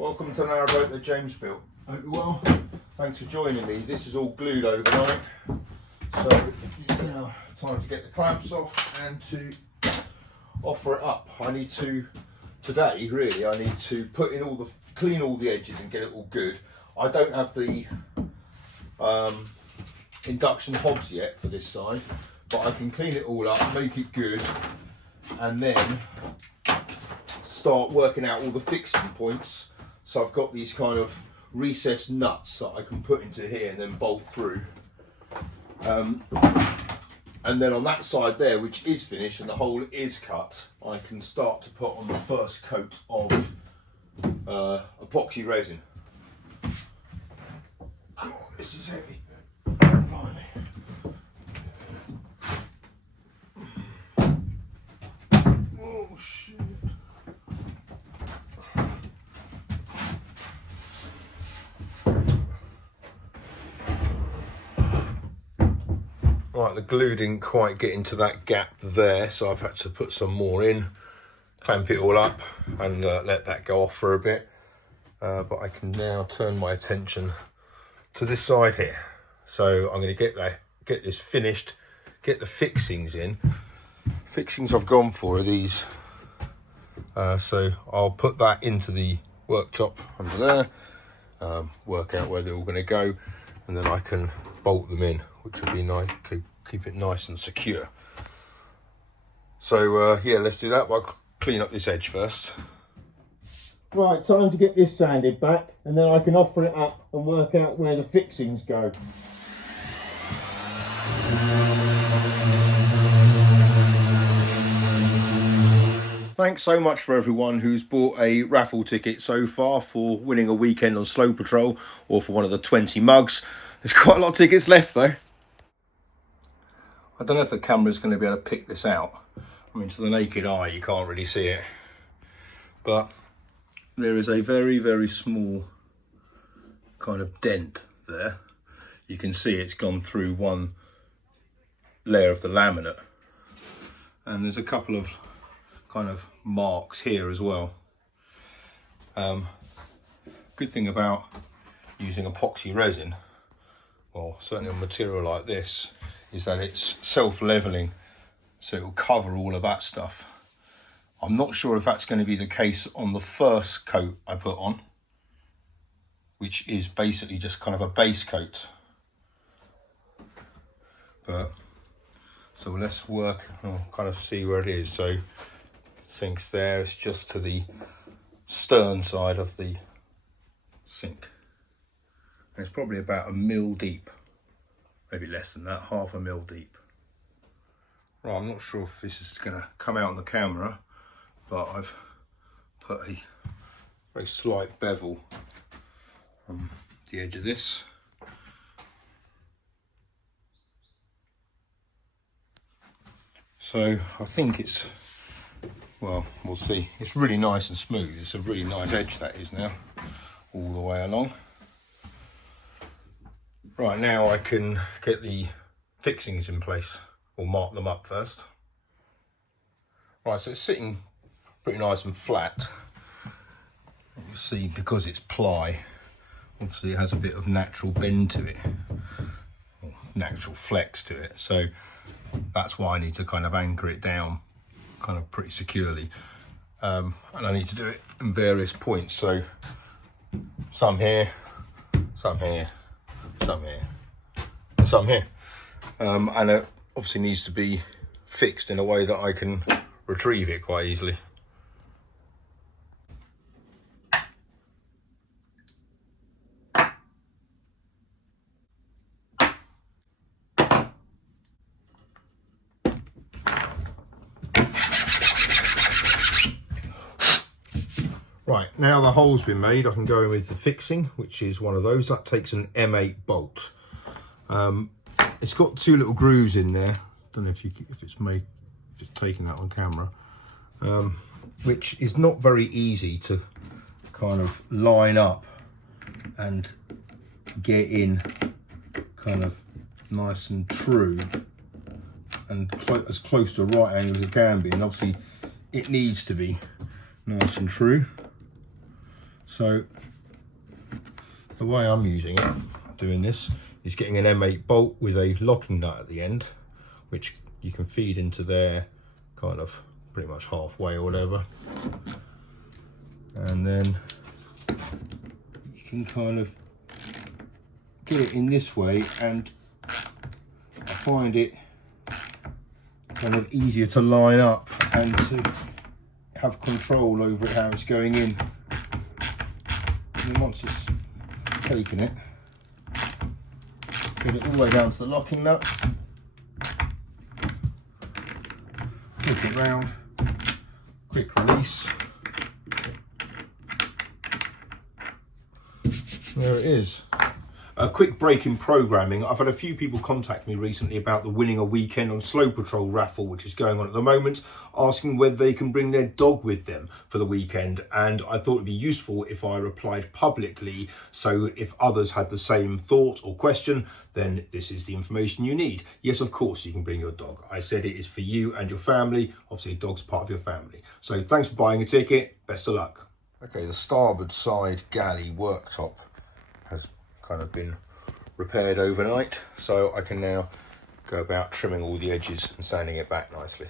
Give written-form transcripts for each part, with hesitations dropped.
Welcome to Narrowboat that James built. Hope you're well. Thanks for joining me. This is all glued overnight, so it's now time to get the clamps off and to offer it up. I need to, today really, I need to put in clean all the edges and get it all good. I don't have the induction hobs yet for this side, but I can clean it all up, make it good, and then start working out all the fixing points. So I've got these kind of recessed nuts that I can put into here and then bolt through. And then on that side there, which is finished and the hole is cut, I can start to put on the first coat of epoxy resin. God, this is heavy. Blimey. Oh shit. Right, the glue didn't quite get into that gap there, so I've had to put some more in, clamp it all up and let that go off for a bit. But I can now turn my attention to this side here. So I'm going to get this finished, get the fixings in. Fixings I've gone for are these. So I'll put that into the worktop under there, work out where they're all going to go, and then I can bolt them in, which would be nice, keep it nice and secure. So yeah, let's do that. I'll clean up this edge first. Right, time to get this sanded back, and then I can offer it up and work out where the fixings go. Thanks so much for everyone who's bought a raffle ticket so far for winning a weekend on Slow Patrol or for one of the 20 mugs. There's quite a lot of tickets left though. I don't know if the camera's going to be able to pick this out. I mean, to the naked eye you can't really see it, but there is a very, very small kind of dent there. You can see it's gone through one layer of the laminate, and there's a couple of kind of marks here as well. Good thing about using epoxy resin, well, certainly on material like this, is that it's self-leveling, so it will cover all of that stuff. I'm not sure if that's going to be the case on the first coat I put on, which is basically just kind of a base coat. But so let's work, I'll kind of see where it is. So sink's there, it's just to the stern side of the sink. And it's probably about 1 mil deep, maybe less than that, 1/2 mil deep. Right, I'm not sure if this is going to come out on the camera, but I've put a very slight bevel on the edge of this. So I think it's, well, we'll see. It's really nice and smooth. It's a really nice edge that is now, all the way along. Right, now I can get the fixings in place. We'll mark them up first. Right, so it's sitting pretty nice and flat. You see, because it's ply, obviously it has a bit of natural bend to it, or natural flex to it. So that's why I need to kind of anchor it down kind of pretty securely. And I need to do it in various points. So some here, some here, some here, and some here. And it obviously needs to be fixed in a way that I can retrieve it quite easily. Right, now the hole's been made, I can go in with the fixing, which is one of those. That takes an M8 bolt. It's got 2 little grooves in there. Don't know if it's taking that on camera, which is not very easy to kind of line up and get in kind of nice and true and as close to a right angle as it can be. And obviously it needs to be nice and true. So the way I'm using it, doing this, is getting an M8 bolt with a locking nut at the end, which you can feed into there kind of pretty much halfway or whatever. And then you can kind of get it in this way, and I find it kind of easier to line up and to have control over it, how it's going in. And then once it's taken it, get it all the way down to the locking nut, flip it round, quick release. There it is. A quick break in programming. I've had a few people contact me recently about the winning a weekend on Slow Patrol raffle, which is going on at the moment, asking whether they can bring their dog with them for the weekend. And I thought it'd be useful if I replied publicly, so if others had the same thought or question, then this is the information you need. Yes, of course you can bring your dog. I said it is for you and your family. Obviously a dog's part of your family. So thanks for buying a ticket. Best of luck. Okay, the starboard side galley worktop has kind of been repaired overnight, so I can now go about trimming all the edges and sanding it back nicely.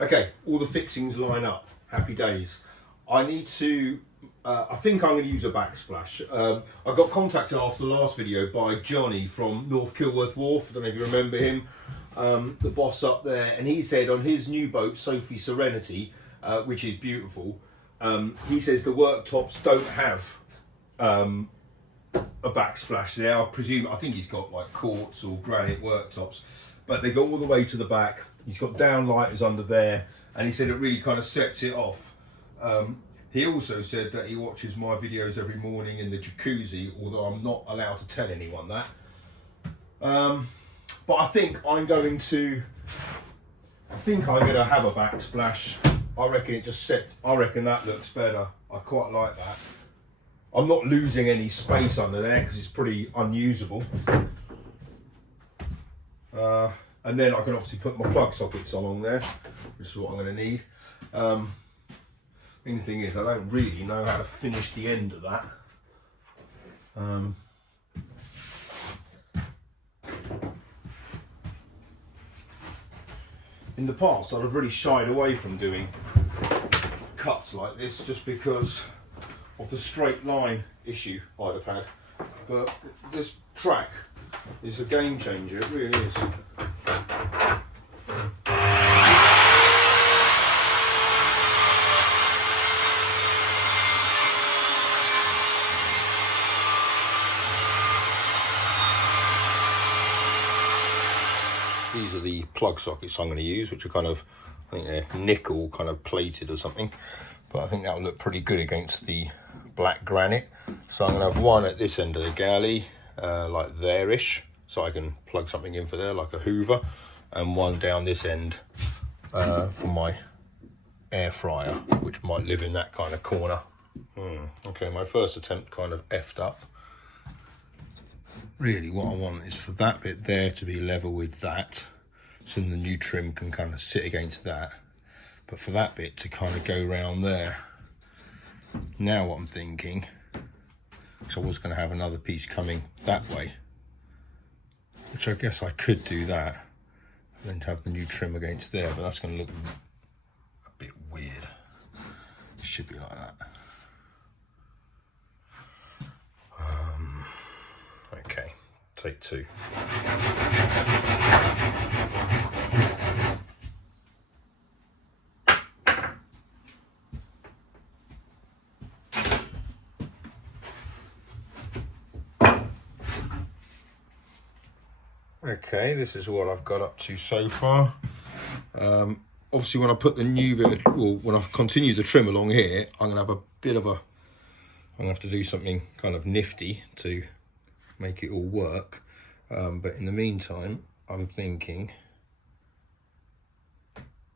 Okay, all the fixings line up. Happy days. I need to, I think I'm going to use a backsplash. I got contacted after the last video by Johnny from North Kilworth Wharf. I don't know if you remember him, the boss up there, and he said on his new boat, Sophie Serenity, which is beautiful, he says the worktops don't have a backsplash there. I think he's got like quartz or granite worktops, but they go all the way to the back. He's got downlighters under there, and he said it really kind of sets it off. He also said that he watches my videos every morning in the jacuzzi, although I'm not allowed to tell anyone that. But I think I'm going to have a backsplash. I reckon it just sets, I reckon that looks better. I quite like that. I'm not losing any space under there because it's pretty unusable. And then I can obviously put my plug sockets along there, which is what I'm going to need. The only thing is I don't really know how to finish the end of that. In the past I'd have really shied away from doing cuts like this just because of the straight line issue I'd have had, but this track is a game changer, it really is. These are the plug sockets I'm going to use, which are kind of, I think they're nickel kind of plated or something, but I think that will look pretty good against the black granite. So I'm going to have one at this end of the galley, like there-ish, so I can plug something in for there, like a Hoover, and one down this end for my air fryer, which might live in that kind of corner. Okay, my first attempt kind of effed up. Really what I want is for that bit there to be level with that, so the new trim can kind of sit against that, but for that bit to kind of go round there. Now what I'm thinking, because I was going to have another piece coming that way, which I guess I could do that, and then to have the new trim against there, but that's going to look a bit weird. It should be like that. Okay, take two. Okay, this is what I've got up to so far. Obviously when I put the new bit, well, when I continue the trim along here, I'm gonna have a bit of a, I'm gonna have to do something kind of nifty to make it all work. But in the meantime, I'm thinking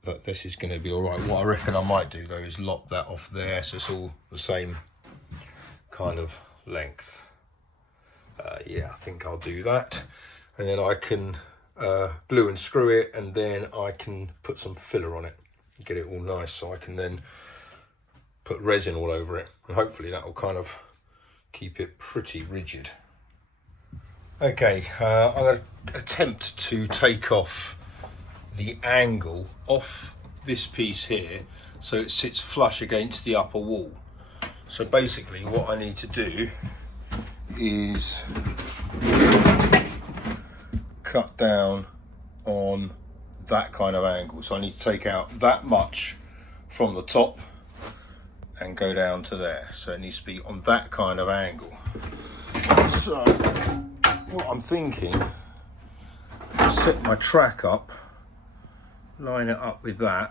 that this is gonna be all right. What I reckon I might do though is lock that off there so it's all the same kind of length. Yeah, I think I'll do that. And then I can glue and screw it, and then I can put some filler on it, get it all nice, so I can then put resin all over it, and hopefully that will kind of keep it pretty rigid. Okay, I'm going to attempt to take off the angle off this piece here so it sits flush against the upper wall. So basically what I need to do is cut down on that kind of angle. So I need to take out that much from the top and go down to there. So it needs to be on that kind of angle. So what I'm thinking is set my track up, line it up with that,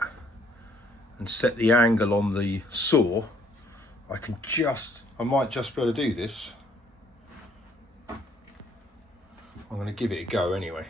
and set the angle on the saw. I might just be able to do this. I'm going to give it a go anyway.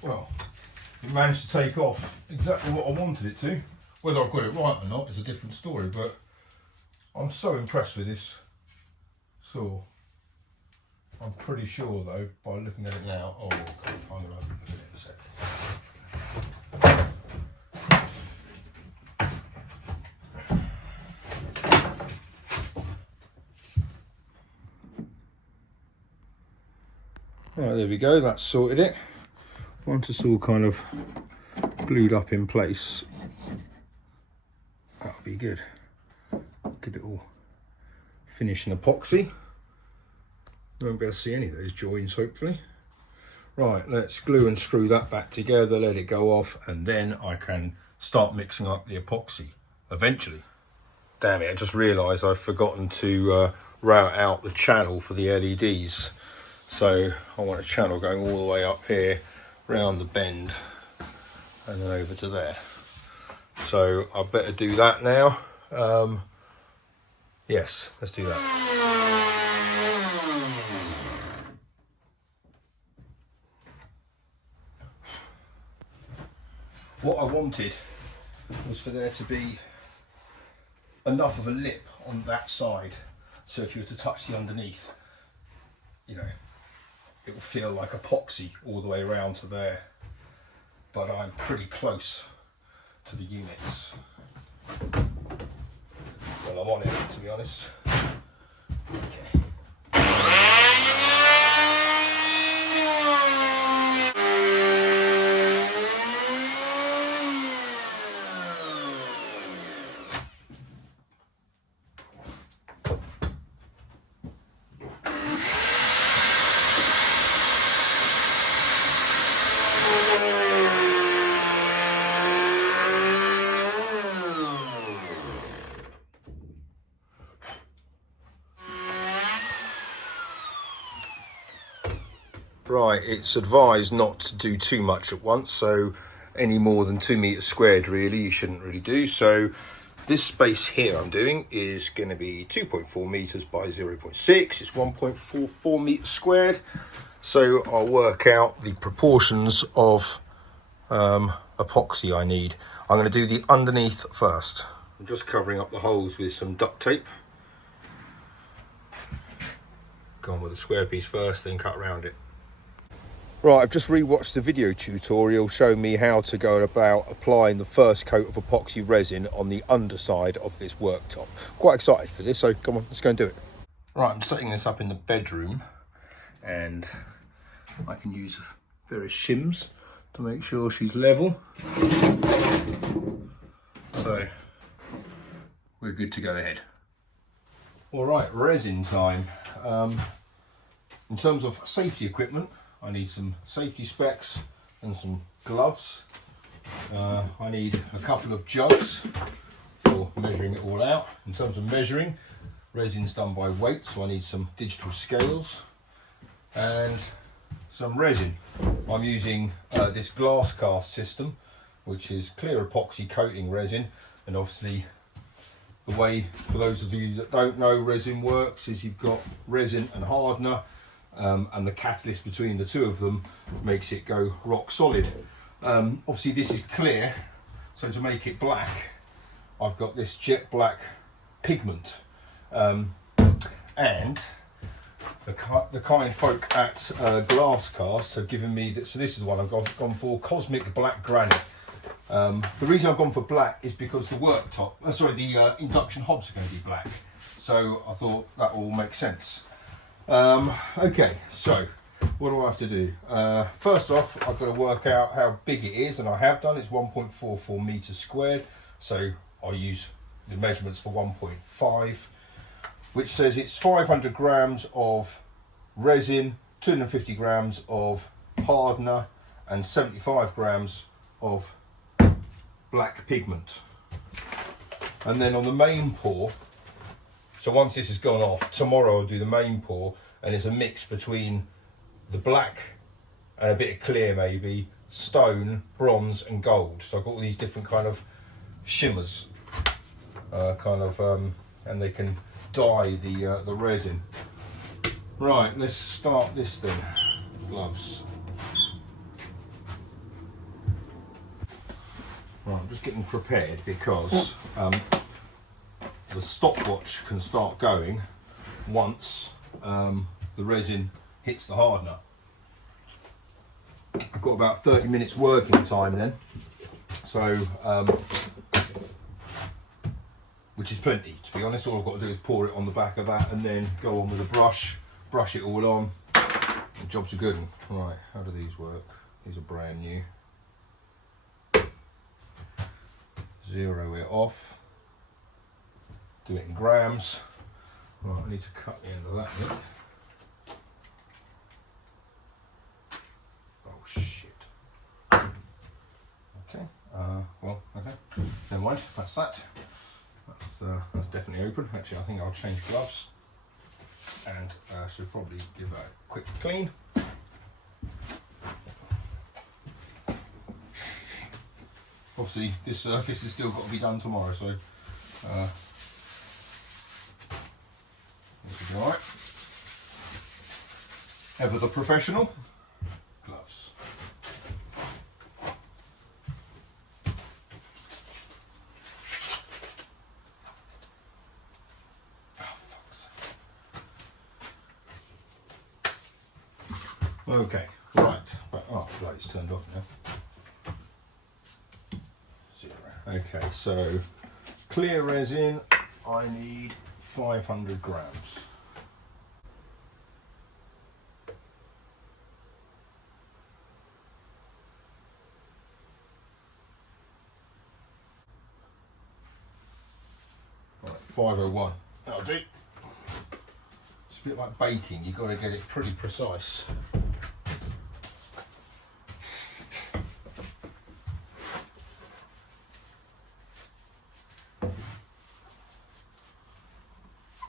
Well, it managed to take off exactly what I wanted it to. Whether I've got it right or not is a different story, but I'm so impressed with this saw. I'm pretty sure though, by looking at it now, oh God, I'm going to look at it in a sec. Right, there we go, that's sorted it. Once it's all kind of glued up in place, that'll be good. Get it all finished in epoxy. Won't be able to see any of those joins, hopefully. Right, let's glue and screw that back together, let it go off, and then I can start mixing up the epoxy eventually. Damn it, I just realised I've forgotten to route out the channel for the LEDs. So I want a channel going all the way up here, round the bend, and then over to there. So I better do that now. Yes, let's do that. What I wanted was for there to be enough of a lip on that side, so if you were to touch the underneath, you know, it will feel like epoxy all the way around to there. But I'm pretty close to the units. Well, I'm on it, to be honest. Okay. Right, it's advised not to do too much at once, so any more than 2 meters squared really you shouldn't really do. So this space here I'm doing is going to be 2.4 meters by 0.6. It's 1.44 meters squared. So I'll work out the proportions of epoxy I need. I'm going to do the underneath first. I'm just covering up the holes with some duct tape. Go on with the square piece first, then cut around it. Right, I've just rewatched the video tutorial showing me how to go about applying the first coat of epoxy resin on the underside of this worktop. Quite excited for this, so come on, let's go and do it. Right, I'm setting this up in the bedroom, and I can use various shims to make sure she's level. So we're good to go ahead. All right, resin time. In terms of safety equipment, I need some safety specs and some gloves. I need a couple of jugs for measuring it all out. In terms of measuring, resin's done by weight, so I need some digital scales and some resin. I'm using this glass cast system, which is clear epoxy coating resin, and obviously the way, for those of you that don't know, resin works is you've got resin and hardener, and the catalyst between the two of them makes it go rock solid. Obviously this is clear, so to make it black I've got this jet black pigment, and the kind folk at Glass Cast have given me that. So this is the one I've gone for, Cosmic Black Granite. The reason I've gone for black is because the worktop, the induction hobs are going to be black, so I thought that all makes sense. Okay, so what do I have to do? First off, I've got to work out how big it is, and I have done. It's 1.44 meters squared, so I'll use the measurements for 1.5, which says it's 500 grams of resin, 250 grams of hardener, and 75 grams of black pigment. And then on the main pour, so once this has gone off, tomorrow I'll do the main pour, and it's a mix between the black and a bit of clear, maybe stone, bronze and gold. So I've got all these different kind of shimmers, and they can dye the resin. Right, let's start this then. Gloves. Right, I'm just getting prepared because the stopwatch can start going once the resin hits the hardener. I've got about 30 minutes working time then, so which is plenty, to be honest. All I've got to do is pour it on the back of that and then go on with a brush it all on, and jobs are good. Right, how do these work? These are brand new. Zero it off, do it in grams. Right, I need to cut the end of that bit. Oh shit. Okay, well, okay, never mind, that's that. That's definitely open. Actually, I think I'll change gloves, and should probably give that a quick clean. Obviously, this surface has still got to be done tomorrow, so this will be alright. Ever the professional. Gloves. Okay, right. Oh, light's turned off now. Zero. Okay, so clear resin, I need 500 grams. Right, 501. That'll do. It's a bit like baking, you've got to get it pretty precise.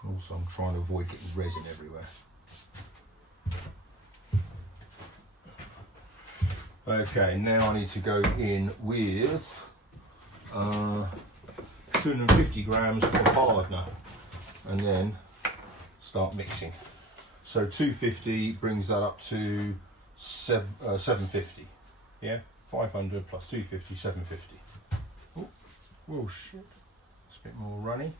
Also, I'm trying to avoid getting resin everywhere. Okay, now I need to go in with 250 grams of hardener and then start mixing. So 250 brings that up to 750. Yeah, 500 plus 250, 750. Oh, whoa, shit. It's a bit more runny.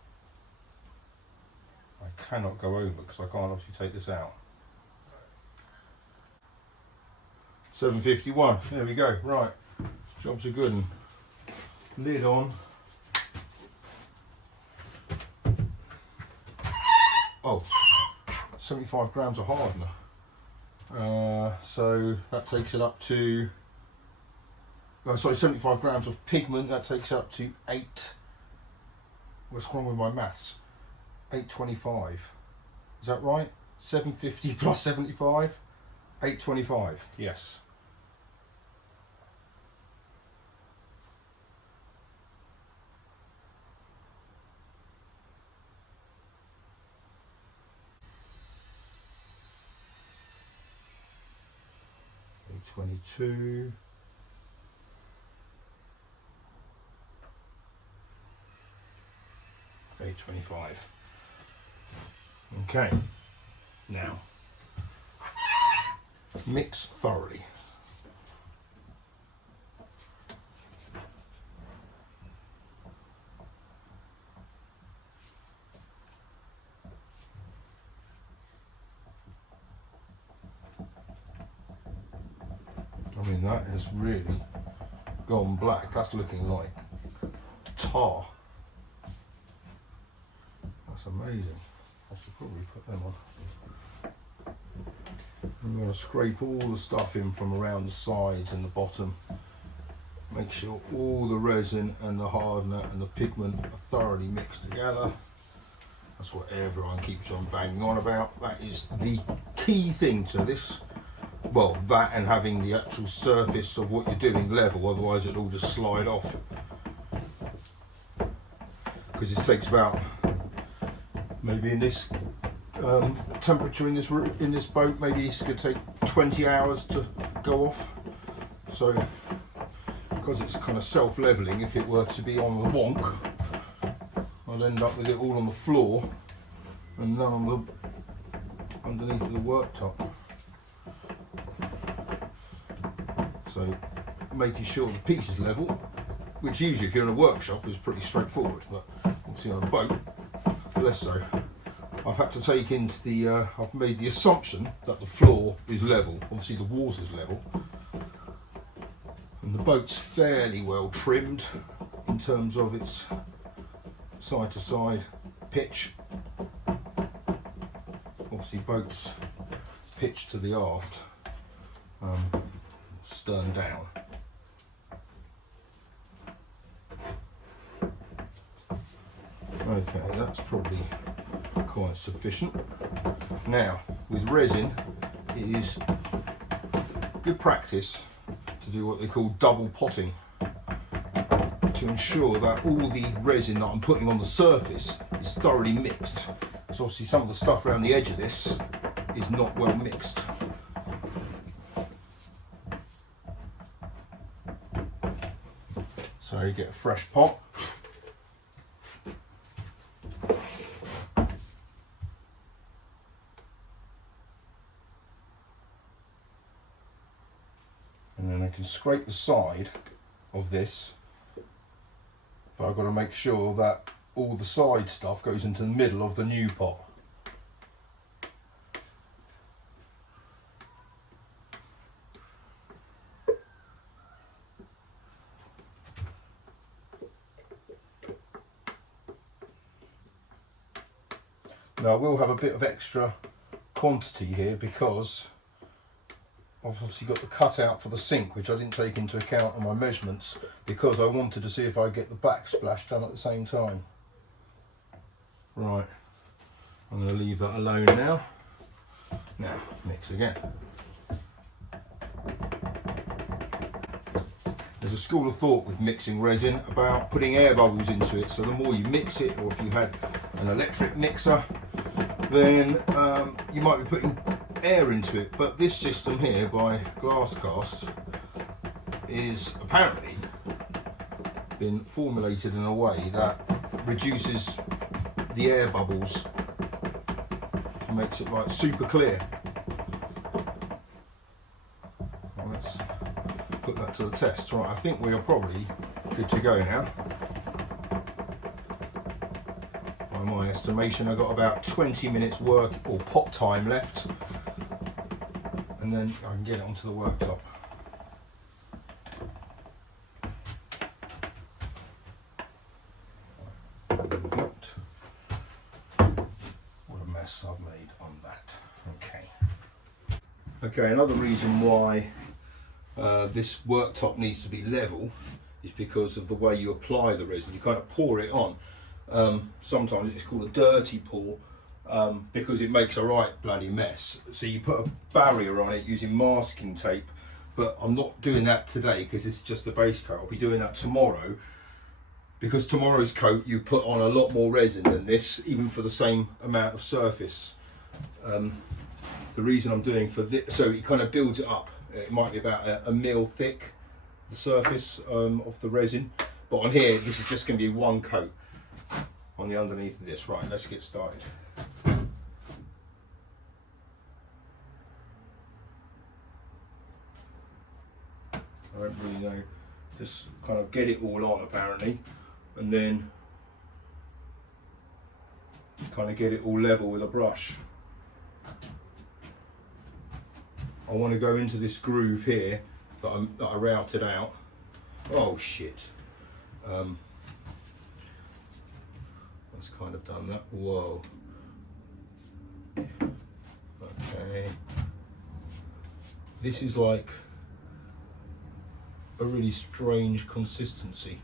I cannot go over because I can't obviously take this out. 751, there we go. Right, jobs are good. And lid on. Oh, 75 grams of hardener. So that takes it up to, 75 grams of pigment, that takes up to 8, what's wrong with my maths? 825, is that right? 750 plus 75, 825, yes. $822. $825. 25. Okay, now mix thoroughly. I mean, that has really gone black. That's looking like tar. That's amazing. I should probably put them on. I'm going to scrape all the stuff in from around the sides and the bottom. Make sure all the resin and the hardener and the pigment are thoroughly mixed together. That's what everyone keeps on banging on about. That is the key thing to this. Well, that and having the actual surface of what you're doing level, otherwise it'll all just slide off. Because this takes about, maybe in this temperature in this boat, maybe it's going to take 20 hours to go off. So, because it's kind of self-leveling, if it were to be on the wonk, I'll end up with it all on the floor and none on the underneath of the worktop. So making sure the piece is level, which usually if you're in a workshop is pretty straightforward, but obviously on a boat, less so. I've had to take into the, I've made the assumption that the floor is level, obviously the walls is level, and the boat's fairly well trimmed in terms of its side to side pitch. Obviously boats pitched to the aft, stern down. Okay, that's probably quite sufficient. Now, with resin, it is good practice to do what they call double potting, to ensure that all the resin that I'm putting on the surface is thoroughly mixed. So obviously some of the stuff around the edge of this is not well mixed. So you get a fresh pot. And then I can scrape the side of this, but I've got to make sure that all the side stuff goes into the middle of the new pot. Now I will have a bit of extra quantity here because I've obviously got the cutout for the sink, which I didn't take into account on my measurements because I wanted to see if I get the backsplash done at the same time. Right, I'm going to leave that alone now. Now, mix again. There's a school of thought with mixing resin about putting air bubbles into it, so the more you mix it, or if you had an electric mixer, then you might be putting air into it. But this system here by Glasscast is apparently been formulated in a way that reduces the air bubbles and makes it like super clear. Well, let's put that to the test. Right, I think we are probably good to go now. By my estimation, I've got about 20 minutes work or pot time left, and then I can get it onto the worktop. What a mess I've made on that. Okay, another reason why this worktop needs to be level is because of the way you apply the resin. You kind of pour it on. Sometimes it's called a dirty pour because it makes a right bloody mess. So you put a barrier on it using masking tape, but I'm not doing that today because it's just the base coat. I'll be doing that tomorrow, because tomorrow's coat you put on a lot more resin than this, even for the same amount of surface. The reason I'm doing for this, so it kind of builds it up. It might be about a mil thick, the surface of the resin, but on here this is just going to be one coat. on the underneath of this. Right, let's get started. I don't really know, just kind of get it all on apparently, and then kind of get it all level with a brush. I want to go into this groove here that I routed out. Oh shit. That's kind of done that. Whoa. Okay. This is like a really strange consistency.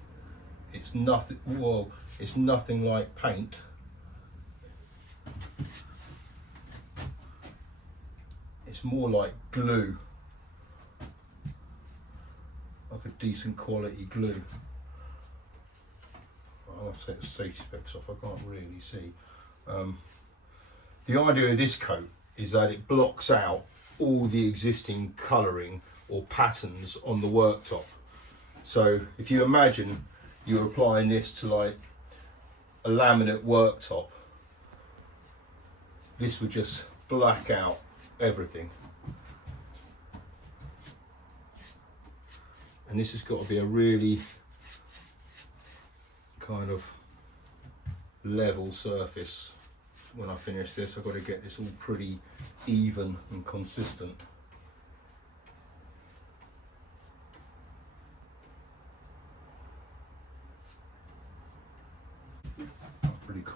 It's nothing, whoa, it's nothing like paint. It's more like glue, like a decent quality glue. I'll have to take the safety specs off, I can't really see. The idea of this coat is that it blocks out all the existing colouring or patterns on the worktop. So if you imagine you're applying this to like a laminate worktop, this would just black out everything. And this has got to be a really kind of level surface. When I finish this, I've got to get this all pretty even and consistent.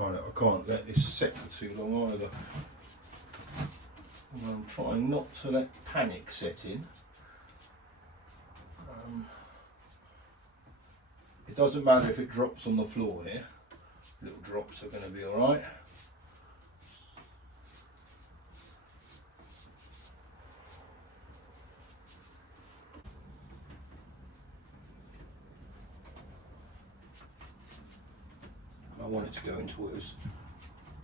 I can't let this set for too long either. And I'm trying not to let panic set in. It doesn't matter if it drops on the floor here. Little drops are going to be alright. I want it to go into all those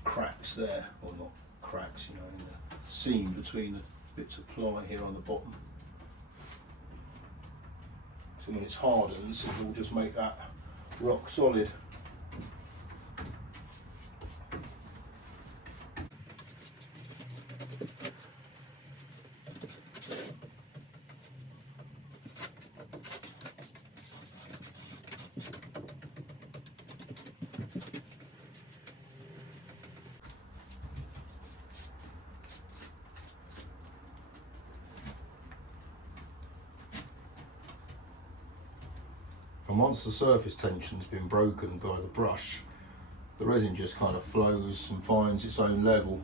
cracks there, or not cracks, you know, in the seam between the bits of ply here on the bottom. So when it's hardens, it will just make that rock solid. And once the surface tension's been broken by the brush, the resin just kind of flows and finds its own level.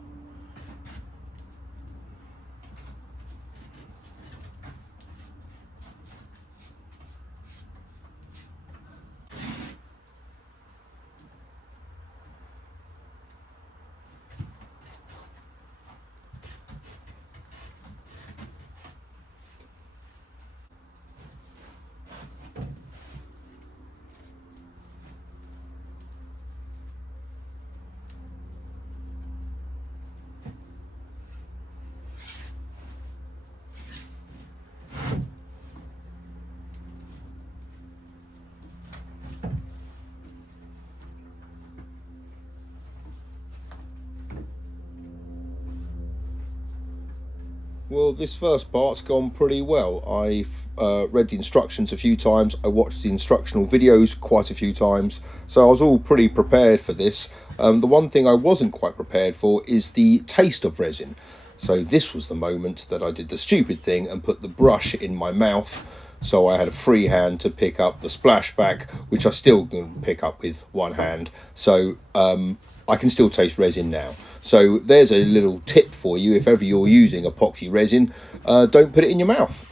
Well, this first part's gone pretty well. I've read the instructions a few times. I watched the instructional videos quite a few times. So I was all pretty prepared for this. The one thing I wasn't quite prepared for is the taste of resin. So this was the moment that I did the stupid thing and put the brush in my mouth. So I had a free hand to pick up the splashback, which I still can pick up with one hand. So I can still taste resin now. So there's a little tip for you. If ever you're using epoxy resin, don't put it in your mouth.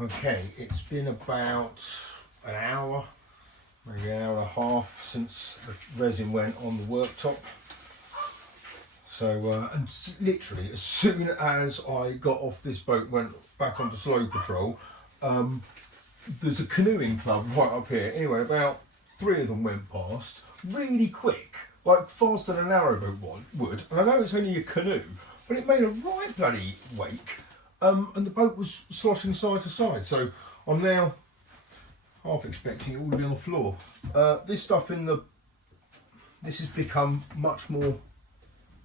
Okay, it's been about an hour, maybe an hour and a half since the resin went on the worktop. So, and literally as soon as I got off this boat, went back onto slow patrol, there's a canoeing club right up here. Anyway, about 3 of them went past really quick, like faster than a narrowboat would. And I know it's only a canoe, but it made a right bloody wake, and the boat was sloshing side to side. So I'm now half expecting it all to be on the floor. This stuff this has become much more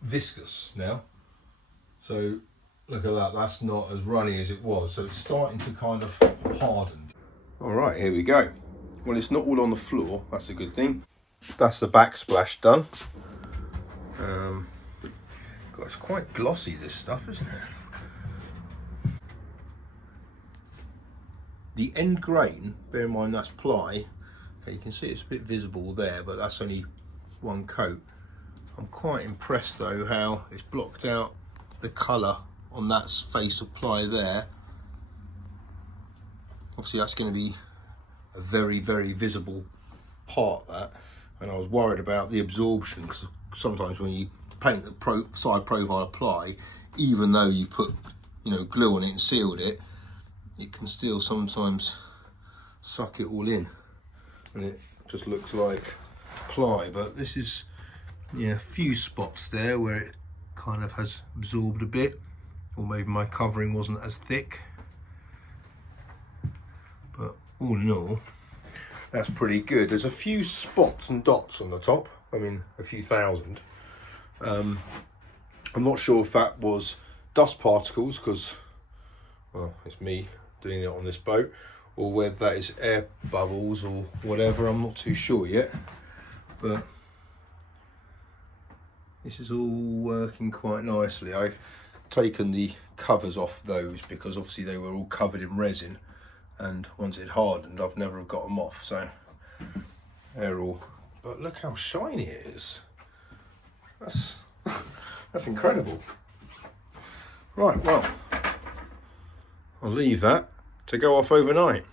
viscous now. So look at that, that's not as runny as it was. So it's starting to kind of harden. All right, here we go. Well, it's not all on the floor, that's a good thing. That's the backsplash done. God, it's quite glossy, this stuff, isn't it? The end grain, bear in mind that's ply. Okay, you can see it's a bit visible there, but that's only one coat. I'm quite impressed though how it's blocked out the colour on that face of ply there. Obviously that's going to be a very, very visible part, that. And I was worried about the absorption, because sometimes when you paint the side profile of ply, even though you've put, you know, glue on it and sealed it, it can still sometimes suck it all in and it just looks like ply. But this is, yeah, a few spots there where it kind of has absorbed a bit, or maybe my covering wasn't as thick. But all in all, that's pretty good. There's a few spots and dots on the top, I mean a few thousand. I'm not sure if that was dust particles, because, well, it's me doing it on this boat, or whether that is air bubbles or whatever. I'm not too sure yet, but this is all working quite nicely. I've taken the covers off those because obviously they were all covered in resin, and once it hardened I've never got them off, so they're all, but look how shiny it is. That's incredible. Right, well, I'll leave that to go off overnight.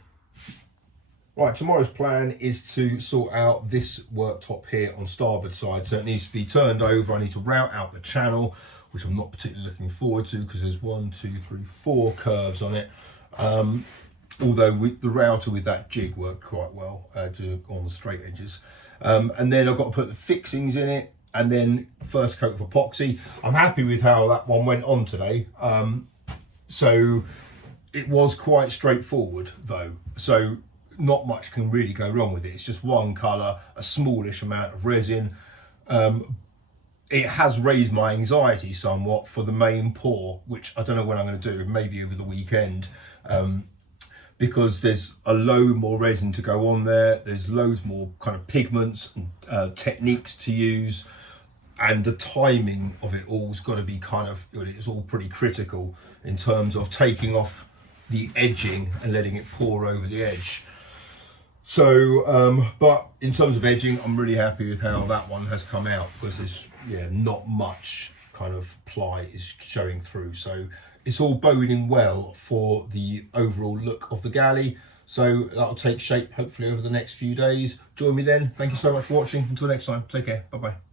Right, tomorrow's plan is to sort out this worktop here on starboard side. So it needs to be turned over. I need to route out the channel, which I'm not particularly looking forward to, because there's 1, 2, 3, 4 curves on it. Although with the router with that jig worked quite well on the straight edges. And then I've got to put the fixings in it, and then first coat of epoxy. I'm happy with how that one went on today. So it was quite straightforward though. So not much can really go wrong with it. It's just one colour, a smallish amount of resin. It has raised my anxiety somewhat for the main pour, which I don't know when I'm going to do, maybe over the weekend. Because there's a load more resin to go on there. There's loads more kind of pigments and techniques to use. And the timing of it all's got to be kind of, it's all pretty critical in terms of taking off the edging and letting it pour over the edge. So, but in terms of edging, I'm really happy with how that one has come out, because there's, yeah, not much kind of ply is showing through. So it's all boding well for the overall look of the galley. So that'll take shape hopefully over the next few days. Join me then. Thank you so much for watching. Until next time, take care. Bye bye.